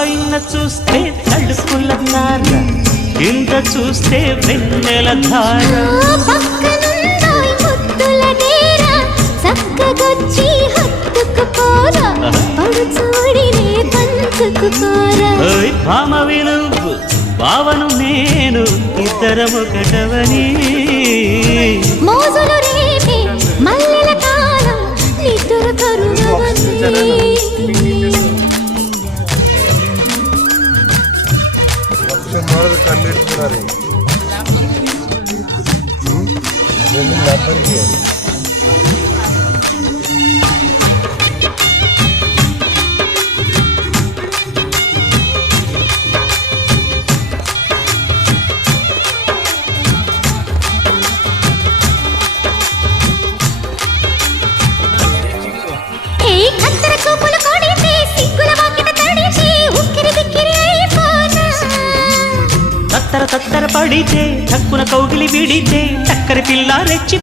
పైన చూస్తే తడుపుల ధార, కింద చూస్తే వెన్నెల ధార. చక్కగొచ్చి హత్తుకుపోరా, పడుచోడినే పంచుకుపోరా. భామ విలువు భావను నేను ఇద్దరము కటవని, మోజులు రేపే మల్లెల కాలం నిద్ర కరుణవని. కండిస్తున్నారు తత్తర తత్తర పడితే తక్కున కౌగిలి విడితే చక్కర పిల్ల రెచ్చి